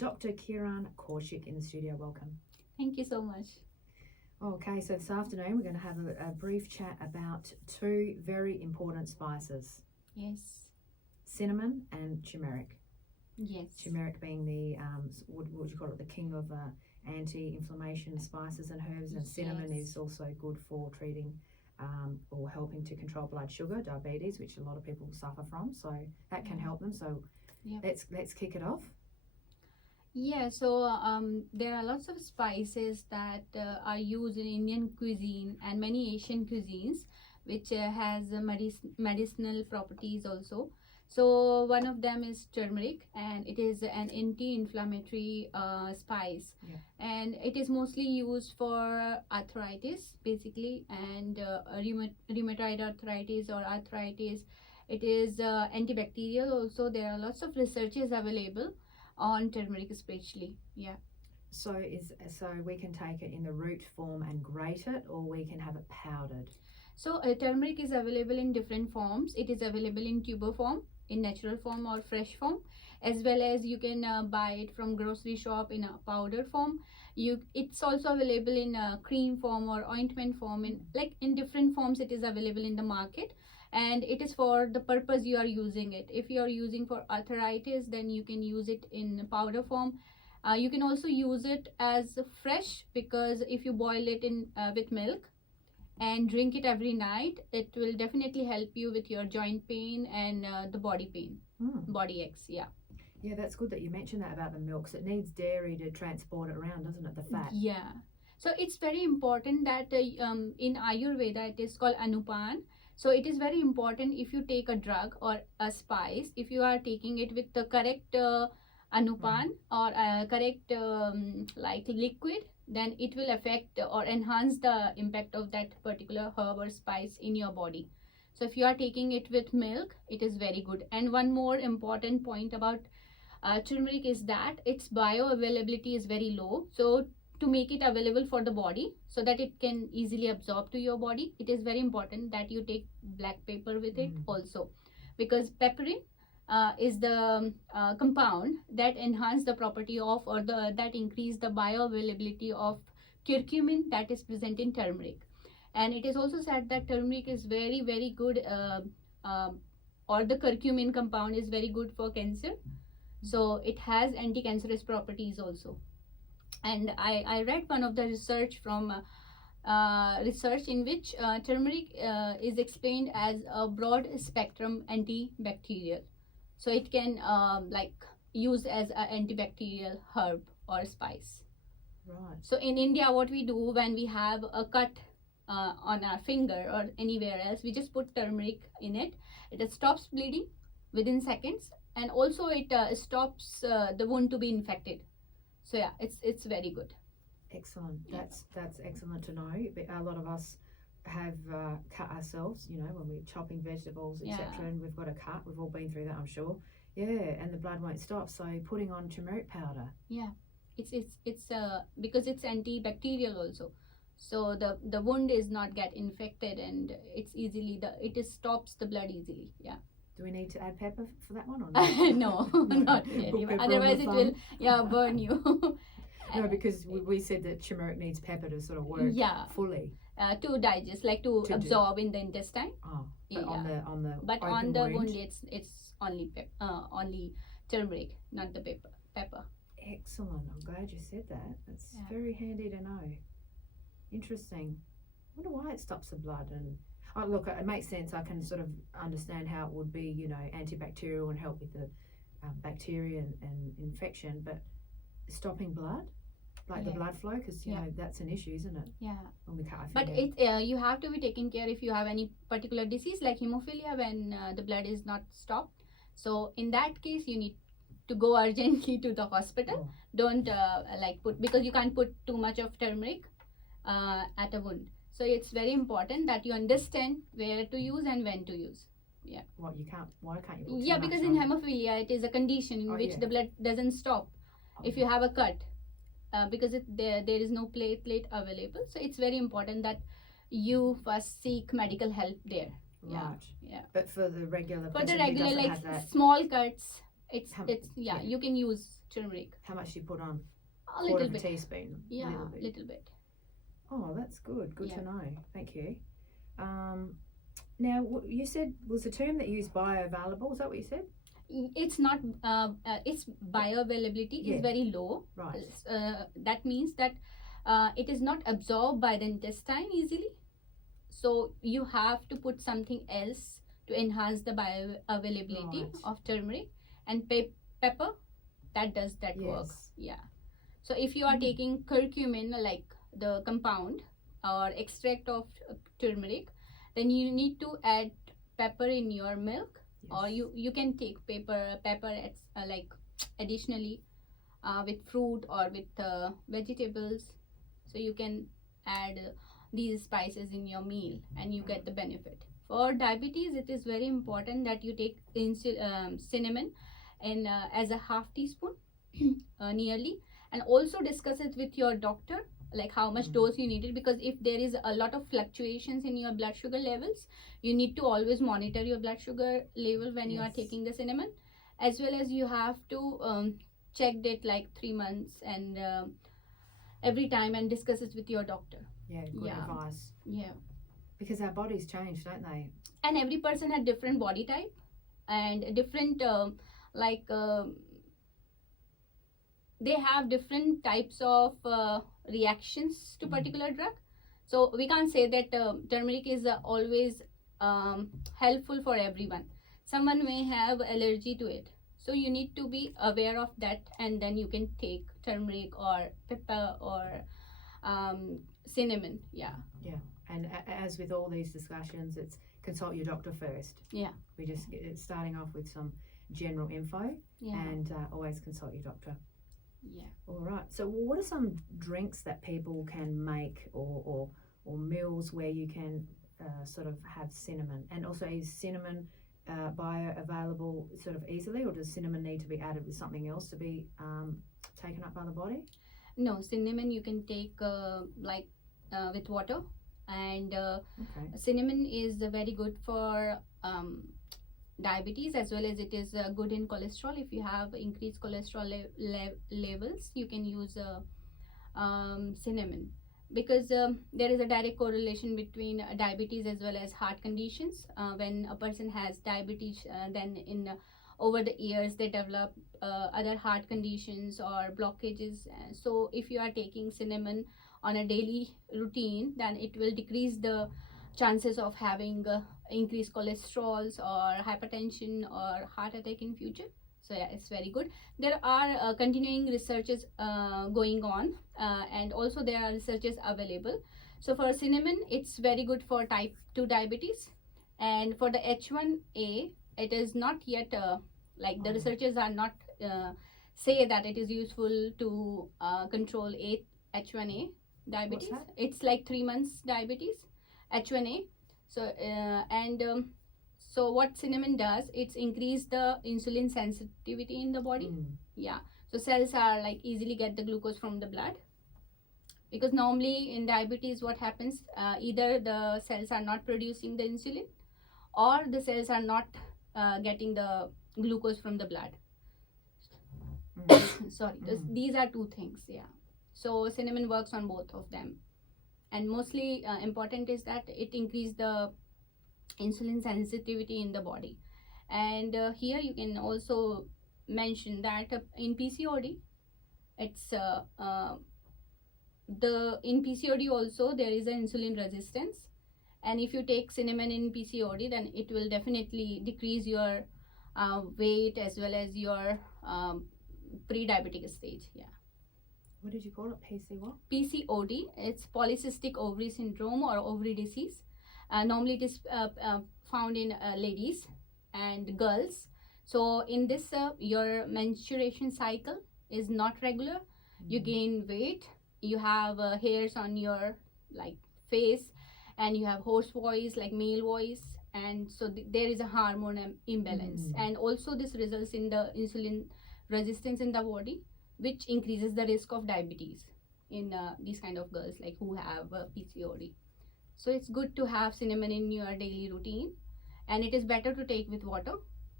Dr. Kiran Kaushik in the studio. Welcome. Thank you so much. Okay, so this afternoon we're going to have a brief chat about two very important spices. Yes. Cinnamon and turmeric. Yes. Turmeric being the, what would you call it, the king of anti-inflammation spices and herbs, and cinnamon is also good for treating or helping to control blood sugar, diabetes, which a lot of people suffer from. So that can help them. So let's kick it off. Yeah, so there are lots of spices that are used in Indian cuisine and many Asian cuisines, which has medicinal properties also. So one of them is turmeric, and it is an anti-inflammatory spice, and it is mostly used for arthritis basically, and rheumatoid arthritis or arthritis. It is antibacterial also. There are lots of researches available on turmeric especially. So we can take it in the root form and grate it, or we can have it powdered. So turmeric is available in different forms. It is available in tuber form, in natural form or fresh form, as well as you can buy it from grocery shop in a powder form. It's also available in a cream form or ointment form. In different forms it is available in the market, and it is for the purpose you are using it. If you are using for arthritis, then you can use it in powder form. You can also use it as fresh, because if you boil it in with milk and drink it every night, it will definitely help you with your joint pain and the body pain, body aches. Yeah, that's good that you mentioned that about the milk. So it needs dairy to transport it around, doesn't it, the fat? Yeah, so it's very important that in Ayurveda it is called anupan. So it is very important, if you take a drug or a spice, if you are taking it with the correct anupan or correct like liquid, then it will affect or enhance the impact of that particular herb or spice in your body. So if you are taking it with milk, it is very good. And one more important point about turmeric is that its bioavailability is very low. So to make it available for the body so that it can easily absorb to your body, it is very important that you take black pepper with it also, because pepperin is the compound that enhance the property of, or that increase the bioavailability of curcumin that is present in turmeric. And it is also said that turmeric is very, very good, or the curcumin compound is very good for cancer. So it has anti-cancerous properties also. And I read one of the research from research in which turmeric is explained as a broad spectrum antibacterial. So it can used as an antibacterial herb or spice. Right. So in India, what we do when we have a cut on our finger or anywhere else, we just put turmeric in it. It stops bleeding within seconds, and also it stops the wound to be infected. So yeah, it's very good. Excellent. That's excellent to know. A lot of us have cut ourselves, when we're chopping vegetables, etc., and we've got a cut. We've all been through that, I'm sure. Yeah, and the blood won't stop. So putting on turmeric powder. Yeah, it's because it's antibacterial also. So the wound is not get infected, and it's easily it stops the blood easily. Yeah. Do we need to add pepper for that one or not? No, not really. Otherwise it will burn you. No, because we said that turmeric needs pepper to sort of work fully. To digest, to absorb in the intestine. Oh, but on the but on the wound, it's only turmeric, not the pepper. Excellent. I'm glad you said that. It's very handy to know. Interesting. I wonder why it stops the blood. And look, it makes sense. I can sort of understand how it would be, antibacterial and help with the bacteria and infection, but stopping blood, the blood flow, because that's an issue, isn't it? Yeah. When we cut our but finger. you have to be taken care if you have any particular disease like hemophilia, when the blood is not stopped. So in that case, you need to go urgently to the hospital. Don't because you can't put too much of turmeric at a wound. So it's very important that you understand where to use and when to use. Yeah. What, you can't? Why can't you? Put yeah, because in hemophilia, it is a condition in which the blood doesn't stop. If you have a cut, because there is no platelet available, so it's very important that you first seek medical help there. Right. Yeah. But for the regular For the person regular, who doesn't have that, small cuts, it's you can use turmeric. How much do you put on? A Quarter little of a bit. teaspoon. Yeah, Little little bit. bit. Oh, that's good. Good Yeah. to know. Thank you. Now, you said, was the term that you used bioavailable? Is that what you said? It's not. Its bioavailability Yeah. is very low. Right. That means that it is not absorbed by the intestine easily. So you have to put something else to enhance the bioavailability Right. of turmeric and pepper. That does that work. Yes. Yeah. So if you are taking curcumin, like the compound or extract of turmeric, then you need to add pepper in your milk, or Yes. you can take pepper like additionally with fruit or with vegetables. So you can add these spices in your meal and you get the benefit. For diabetes, it is very important that you take cinnamon and as a half teaspoon nearly, and also discuss it with your doctor, like how much dose you needed, because if there is a lot of fluctuations in your blood sugar levels, you need to always monitor your blood sugar level when you are Yes. taking the cinnamon, as well as you have to check it like 3 months and every time, and discuss it with your doctor. Yeah, good Yeah. advice. Yeah. Because our bodies change, don't they? And every person had different body type and different like they have different types of reactions to particular drug. So we can't say that turmeric is always helpful for everyone. Someone may have allergy to it, so you need to be aware of that, and then you can take turmeric or pepper or cinnamon. Yeah. And as with all these discussions, it's consult your doctor first. Yeah. We just it's starting off with some general info, Yeah. and always consult your doctor. Yeah. All right. So, what are some drinks that people can make, or meals where you can sort of have cinnamon? And also, is cinnamon bioavailable sort of easily, or does cinnamon need to be added with something else to be taken up by the body? No, cinnamon you can take with water, and Okay. cinnamon is very good for diabetes, as well as it is good in cholesterol. If you have increased cholesterol levels, you can use cinnamon, because there is a direct correlation between diabetes as well as heart conditions. When a person has diabetes, then in over the years they develop other heart conditions or blockages. So if you are taking cinnamon on a daily routine, then it will decrease the chances of having increased cholesterols or hypertension or heart attack in future. So yeah, it's very good. There are continuing researches going on, and also there are researches available. So for cinnamon, it's very good for type 2 diabetes, and for the H1A, it is not yet the researchers are not say that it is useful to control H1A diabetes. What's that? It's like 3 months diabetes, H1A. So so what cinnamon does, it's increase the insulin sensitivity in the body. Yeah. So cells are like easily get the glucose from the blood, because normally in diabetes what happens, either the cells are not producing the insulin, or the cells are not getting the glucose from the blood. Sorry, these are two things. Yeah. So cinnamon works on both of them, and mostly important is that it increases the insulin sensitivity in the body. And here you can also mention that in PCOD, it's in PCOD also there is an insulin resistance, and if you take cinnamon in PCOD, then it will definitely decrease your weight as well as your pre-diabetic stage. Yeah. What did you call it? what? PCOD. It's polycystic ovary syndrome or ovary disease. Normally it is found in ladies and girls. So in this, your menstruation cycle is not regular. You gain weight. You have hairs on your face, and you have hoarse voice, like male voice, and so there is a hormone imbalance. And also this results in the insulin resistance in the body, which increases the risk of diabetes in these kind of girls like who have PCOD. So it's good to have cinnamon in your daily routine, and it is better to take with water.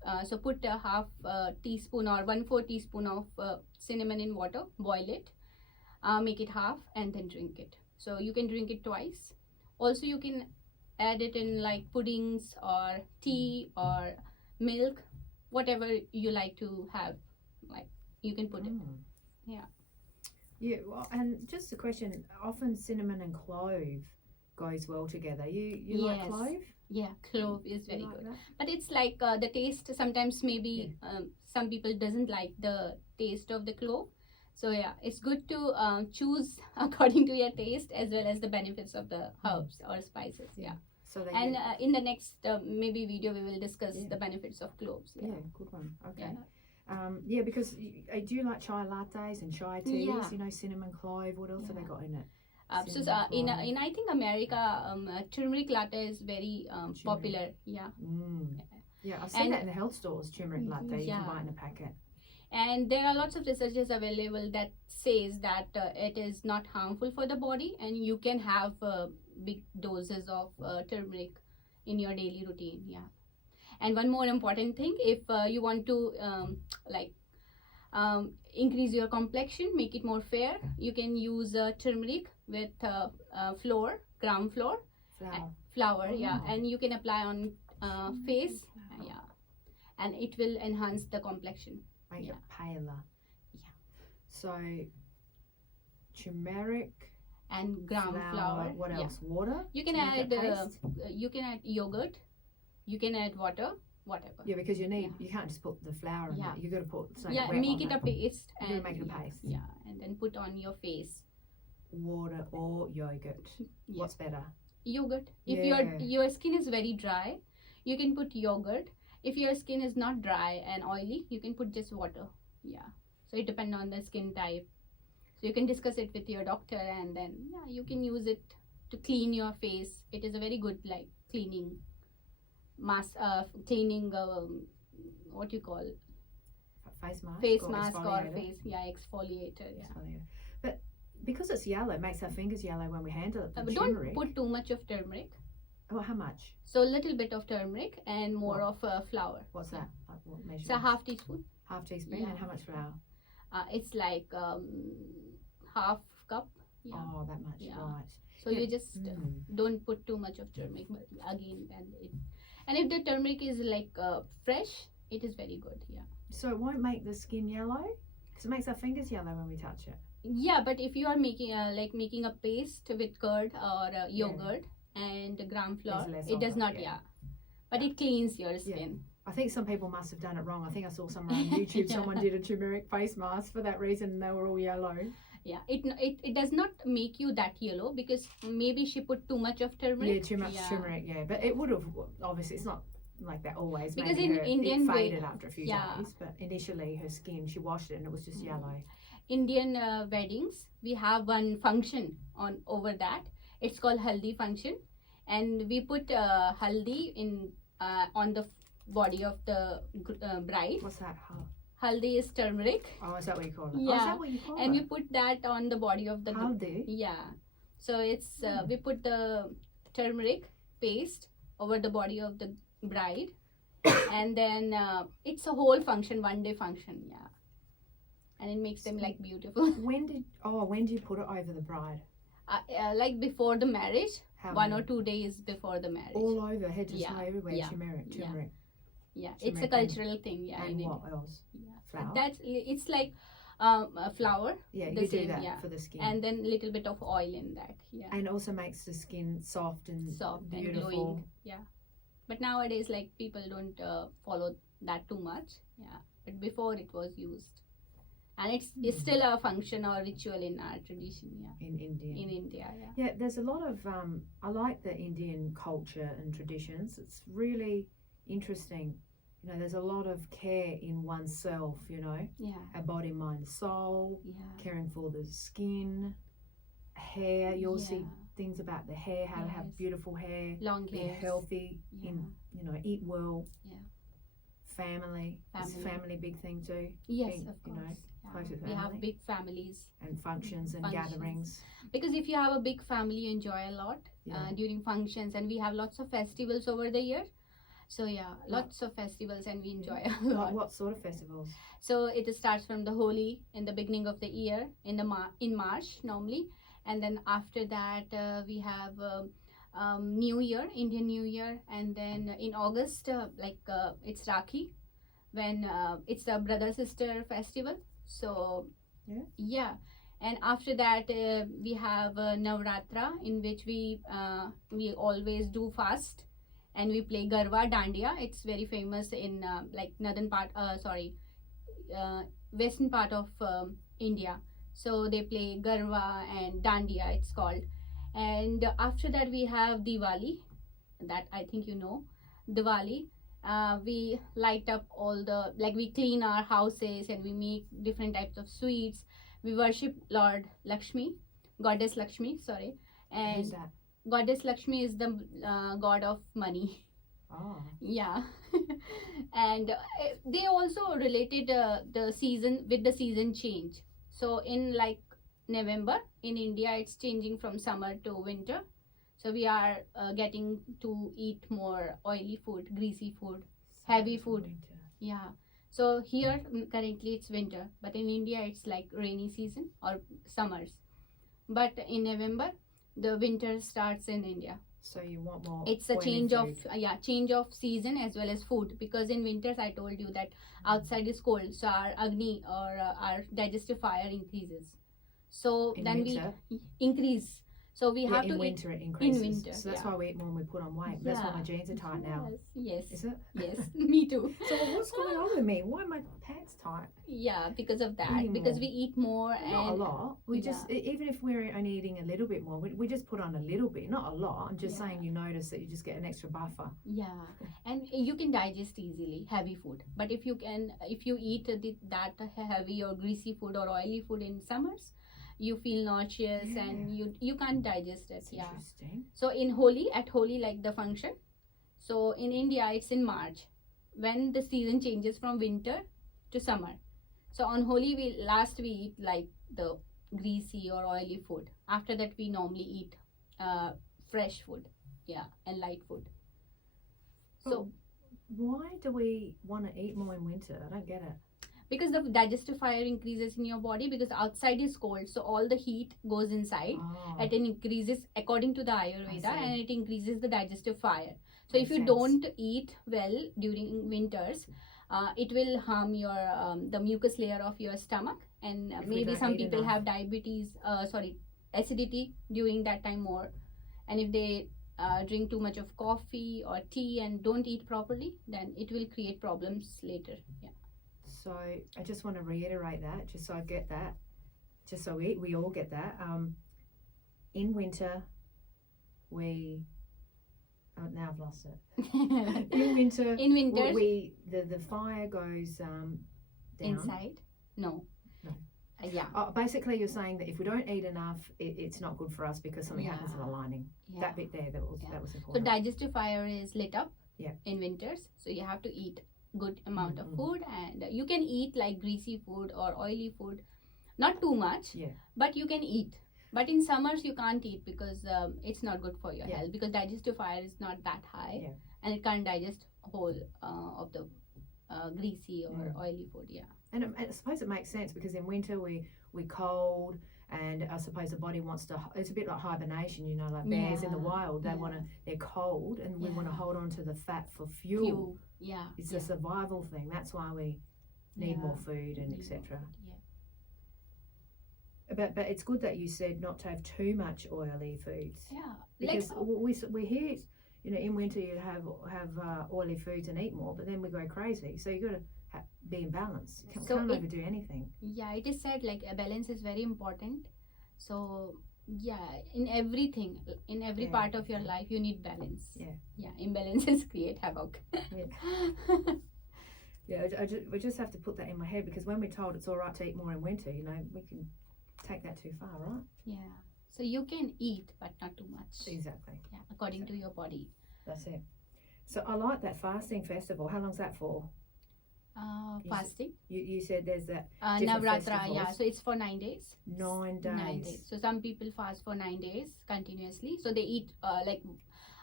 So put a half teaspoon or 1/4 teaspoon of cinnamon in water, boil it, make it half, and then drink it. So you can drink it twice. Also, you can add it in like puddings or tea or milk, whatever you like to have. Like you can put it. Yeah. Yeah, well, and just a question. Often cinnamon and clove goes well together. You like Yes. clove? Yeah, clove is very You like good. that? But it's like the taste. Sometimes maybe some people doesn't like the taste of the clove. So yeah, it's good to choose according to your taste as well as the benefits of the herbs or spices. Yeah. So they And get, in the next maybe video we will discuss Yeah. the benefits of cloves. yeah, good one. Okay. Yeah. Yeah, because do you like chai lattes and chai teas? Yeah. You know, cinnamon clove. What else have they Yeah. got in it? So Cinnamon clove. in I think America, turmeric latte is very Turmeric. popular. Yeah. Yeah, I've seen And- it in the health stores. Turmeric latte. You Yeah. can buy it in a packet. And there are lots of researches available that says that it is not harmful for the body, and you can have big doses of turmeric in your daily routine. Yeah. And one more important thing, if you want to increase your complexion, make it more fair, you can use turmeric with flour, gram flour, flour, yeah, Oh. and you can apply on face, yeah, and it will enhance the complexion. Make Yeah. it paler. Yeah. So, turmeric, And gram flour. What Yeah. else? Water. You can to make add it paste? you can add yogurt, you can add water, whatever. Yeah, because you need. Yeah. You can't just put the flour in Yeah. it. You got to put something Yeah, wet make on it a that. paste. You gotta And make it a yeah, paste. Yeah, and then put on your face. Water or yogurt. Yeah. What's better? Yogurt. If Yeah. your skin is very dry, you can put yogurt. If your skin is not dry and oily, you can put just water. Yeah. So it depends on the skin type. So you can discuss it with your doctor, and then yeah, you can use it to clean your face. It is a very good like cleaning cleaning what you call Face mask. face or mask or exfoliator? face exfoliator. Yeah. Exfoliator. But because it's yellow, it makes our fingers yellow when we handle it. The But turmeric. don't put too much of turmeric. Oh, how much? So a little bit of turmeric and more What? of flour. What's that? Like what measurement? So half teaspoon. Half teaspoon. Yeah. And how much flour? It's like half cup. Yeah. Oh, that much. Yeah. Right. So Yeah. you just don't put too much of turmeric. But again, and if the turmeric is like fresh, it is very good. Yeah. So it won't make the skin yellow? Because it makes our fingers yellow when we touch it. Yeah, but if you are making making a paste with curd or yogurt and gram flour, less it of does it, not. yeah. Yeah. But it cleans your skin. I think some people must have done it wrong. I think I saw somewhere on YouTube someone did a turmeric face mask for that reason and they were all yellow. Yeah, it does not make you that yellow because maybe she put too much of turmeric. Yeah, too much turmeric, yeah. But it would have, obviously, it's not like that always. Because Maybe in Indian it faded way- after a few yeah. days. But initially her skin, she washed it and it was just yellow. Indian weddings, we have one function over that. It's called haldi function, and we put haldi in on the body of the bride. What's that? Haldi is turmeric, Oh, is that what you call it? Oh, is Yeah. that what you call and we it? put that on the body of the Haldi? yeah. So it's we put the turmeric paste over the body of the bride, and then it's a whole function, 1 day function, yeah. And it makes them like beautiful. When do you put it over the bride? Like before the marriage, How 1 many? or 2 days before the marriage. All over, head to Yeah, toe, everywhere. yeah, Turmeric. yeah. Turmeric. Yeah, it's a turmeric cultural thing. Yeah, And in what India. else? Yeah. Flour? It's like flour, Yeah, the you do same, that yeah. for the skin. and then little bit of oil in that. Yeah, And also makes the skin soft and soft and beautiful. glowing. Yeah, but nowadays like people don't follow that too much. Yeah, but before it was used, and it's still a function or ritual in our tradition. Yeah, In India. in India. Yeah. Yeah, there's a lot of, I like the Indian culture and traditions. It's really interesting. You know, there's a lot of care in oneself, you know, Yeah. our body, mind, soul, Yeah. caring for the skin, hair. You'll see Yeah. things about the hair, how to have Yes. beautiful hair, Long be hairs. healthy, Yeah. you know, eat well. Yeah. Family. Is Family. family a big thing too? Yes, Being, of you know, course. close with We have family. big families. And functions and Functions. gatherings. Because if you have a big family, you enjoy a lot Yeah. during functions, and we have lots of festivals over the year. So yeah, lots of festivals, and we enjoy a Like lot. what sort of festivals? So it starts from the Holi in the beginning of the year in March normally, and then after that we have New Year, Indian New Year, and then in August it's Rakhi, when it's a brother sister festival. So yeah. And after that we have Navratra, in which we always do fast, and we play Garva Dandiya. It's very famous in northern part western part of India. So they play Garva and Dandiya, it's called. And after that we have Diwali, that I think you know. Diwali, we light up all the, like, we clean our houses and we make different types of sweets. We worship Lord Lakshmi, Goddess Lakshmi, sorry. And Who's that? Goddess Lakshmi is the god of money. Oh. Yeah. And they also related the season with the season change. So in like November in India, it's changing from summer to winter. So we are getting to eat more oily food, greasy food, heavy food. Winter. Yeah. So here currently it's winter, but in India it's like rainy season or summers. But in November the winter starts in India. So you want more. It's a oily change of food. change of season as well as food, because in winters I told you that outside is cold, so our agni or our digestive fire increases. So In then winter? we increase. So we have in to winter eat it increases. winter, So that's yeah. why we eat more when we put on weight. That's why my jeans are tight now. Yes. Is it? Yes. Me too. So what's going on with me? Why are my pants tight? Yeah, because of that. Eating Because more. we eat more and Not a lot. We just, even if we're only eating a little bit more, we just put on a little bit, not a lot. I'm just Yeah. saying you notice that you just get an extra buffer. Yeah, and you can digest easily heavy food. But if you eat that heavy or greasy food or oily food in summers, you feel nauseous and you can't digest it. That's Yeah. interesting. So at Holi, like the function. So in India, it's in March, when the season changes from winter to summer. So on Holi, we eat like the greasy or oily food. After that, we normally eat fresh food, and light food. So Why do we want to eat more in winter? I don't get it. because the digestive fire increases in your body, because outside is cold, so all the heat goes inside. Oh, It increases according to the I Ayurveda, see. and it increases the digestive fire. So if Makes you sense. don't eat well during winters, it will harm your the mucus layer of your stomach, and If we maybe don't some eat people enough. have acidity during that time more. And if they drink too much of coffee or tea and don't eat properly, then it will create problems later. Yeah. So I just want to reiterate that, just so I get that, just so we all get that. In winter, now I've lost it. In winter, In winters, the fire goes down. inside, no. No. Yeah. Basically, you're saying that if we don't eat enough, it's not good for us because something happens to the Yeah. lining. Yeah. That bit there, that was So important. digestive fire is lit up Yeah. in winters. So you have to eat good amount of Mhm. food, and you can eat like greasy food or oily food, not too much, Yeah. but you can eat. But in summers you can't eat because it's not good for your Yeah. health, because digestive fire is not that high, Yeah. and it can't digest whole of the greasy or oily food. Yeah. And I suppose it makes sense because in winter we cold, and I suppose the body wants to. It's a bit like hibernation, like bears in the Yeah, wild. They yeah. they're cold, and we want to Yeah. hold on to the fat for fuel. Fuel. Yeah. It's yeah. a survival thing. That's why we need more food and Need more etc. food, yeah. But it's good that you said not to have too much oily foods, Yeah. because we hear in winter you have oily foods and eat more, but then we go crazy. So you got to be in balance. So Can't it- overdo anything. Yeah, it is said like a balance is very important. So yeah, in everything, in every Yeah, part of your everything. life, you need balance. Yeah. Yeah, imbalances create havoc. Yeah, we just have to put that in my head, because when we're told it's all right to eat more in winter, we can take that too far, right? Yeah. So you can eat, but not too much. Exactly. Yeah, according to your body. That's it. So I like that fasting festival. How long's that for? Yes. Fasting. You said there's that different Navratra, yeah. festivals. So it's for 9 days. 9 days. 9 days. So some people fast for 9 days continuously. So they eat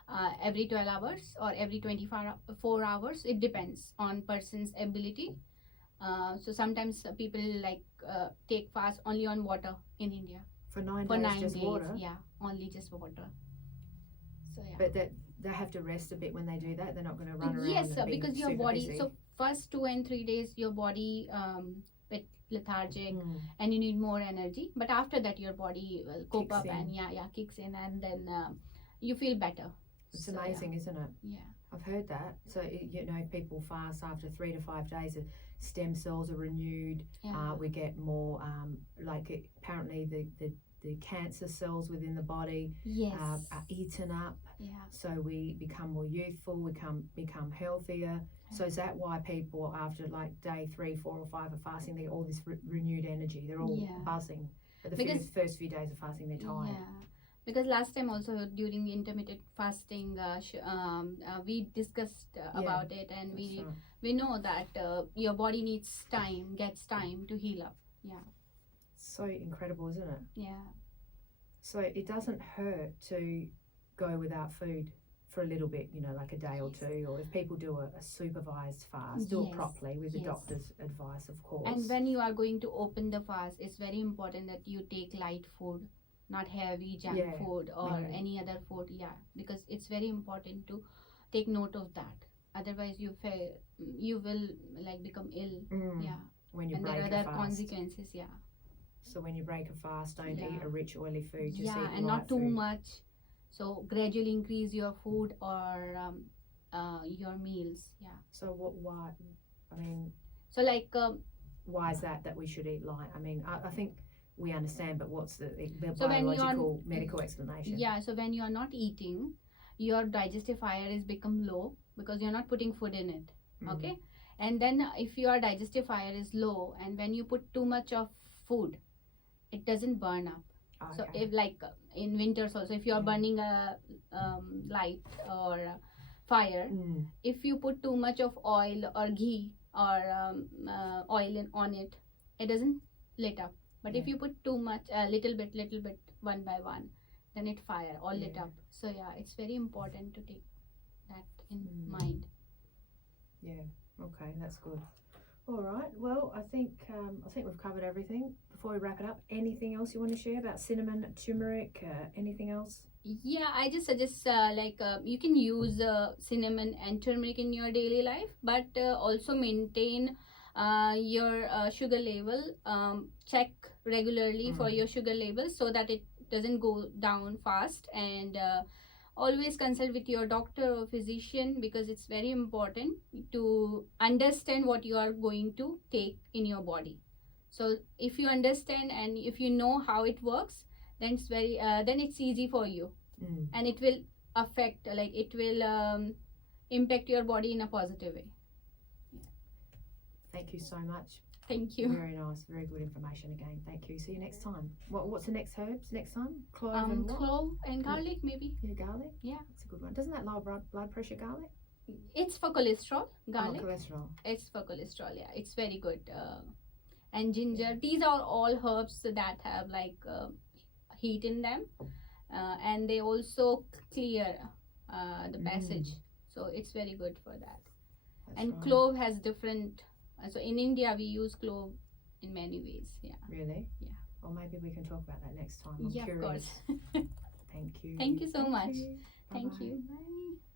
every 12 hours or every 24 hours. It depends on person's ability. So sometimes people like take fast only on water in India For 9 for days, 9 just days. water. Yeah, only just water. So yeah. But that they have to rest a bit when they do that. They're not going to run around. Yes, and be because your super body. busy. So first 2 and 3 days your body bit lethargic Mm. and you need more energy. But after that your body will cope Kicks up in. and kicks in, and then you feel better. It's So, amazing, isn't it? Yeah. I've heard that. So people fast after 3 to 5 days. The stem cells are renewed. Yeah. We get more apparently the cancer cells within the body Yes. are eaten up. Yeah. So we become more youthful. We become healthier. So is that why people after like day 3, 4, or 5 of fasting, they get all this renewed energy? They're all Yeah. buzzing. But the Because- first few days of fasting, they're tired. Yeah. Because last time also during intermittent fasting, we discussed about it, and That's right. we know that your body gets time to heal up. Yeah. So incredible, isn't it? Yeah. So it doesn't hurt to go without food for a little bit, like a day or Yes. two, or if people do a supervised fast, do it Yes. properly with the Yes. doctor's advice, of course. And when you are going to open the fast, it's very important that you take light food, not heavy junk Yeah, food or when you- any other food. Yeah, because it's very important to take note of that. Otherwise, you will like become ill. Mm, Yeah, when you and break there are a other fast. consequences. Yeah. So when you break a fast, don't Yeah. eat a rich oily food. Just Yeah, eat and light not too food. much. So gradually increase your food or your meals. Yeah. So why? I mean, So like why is that we should eat light? I mean, I think we understand, but what's the So when you are- biological, medical explanation? yeah. So when you are not eating, your digestive fire is become low because you're not putting food in it. Mm. Okay. And then if your digestive fire is low, and when you put too much of food, it doesn't burn up. So Okay. if like in winters also, if you are Yeah. burning a light or fire, Mm. if you put too much of oil or ghee or oil on it, it doesn't lit up. But if Yeah. you put too much, little bit, one by one, then it fire all lit Yeah. up. So yeah, it's very important to take that in Mm. mind. Yeah. Okay, that's good. All right. Well, I think we've covered everything. Before we wrap it up, anything else you want to share about cinnamon, turmeric, anything else? Yeah, I just suggest you can use cinnamon and turmeric in your daily life, but also maintain your sugar level. Check regularly for your sugar level so that it doesn't go down fast, and always consult with your doctor or physician, because it's very important to understand what you are going to take in your body. So if you understand and if you know how it works, then it's easy for you, Mm. and it will impact your body in a positive way. Thank you so much. Thank you. Very nice. Very good information again. Thank you. See you next time. What's the next herbs next time? Clove and what? Clove and garlic, maybe. Yeah, garlic. Yeah. That's a good one. Doesn't that lower blood pressure? Garlic. It's for cholesterol. Garlic. Oh, cholesterol. It's for cholesterol. Yeah, it's very good. And ginger. These are all herbs that have heat in them, and they also clear the passage. So it's very good for that. That's And right. clove has different. So in India we use clove in many ways. Yeah. Really? Yeah. Well, maybe we can talk about that next time. I'm Yeah, of curious. course. Thank you. Thank you so much. you. Thank Bye-bye. you. Bye.